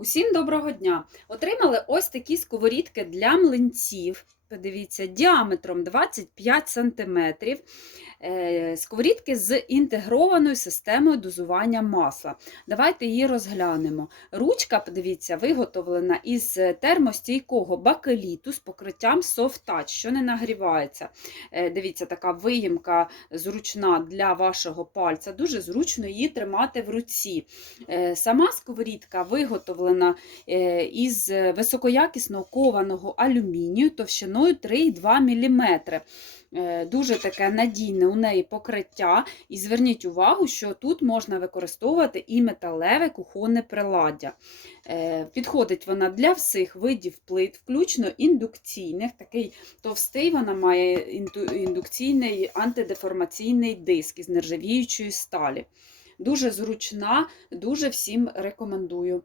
Усім доброго дня! Отримали ось такі сковорідки для млинців. Подивіться, діаметром 25 см. Сковорідки з інтегрованою системою дозування масла. Давайте її розглянемо. Ручка, подивіться, виготовлена із термостійкого бакеліту з покриттям Soft Touch, що не нагрівається. Е, Дивіться, така виїмка зручна для вашого пальця. Дуже зручно її тримати в руці. Е, Сама сковорідка виготовлена е, із високоякісного кованого алюмінію товщиною 3,2 мм. Дуже таке надійне у неї покриття. І зверніть увагу, що тут можна використовувати і металеве кухонне приладдя. Е, Підходить вона для всіх видів плит, включно індукційних. Такий товстий вона має індукційний антидеформаційний диск із нержавіючої сталі. Дуже зручна, дуже всім рекомендую.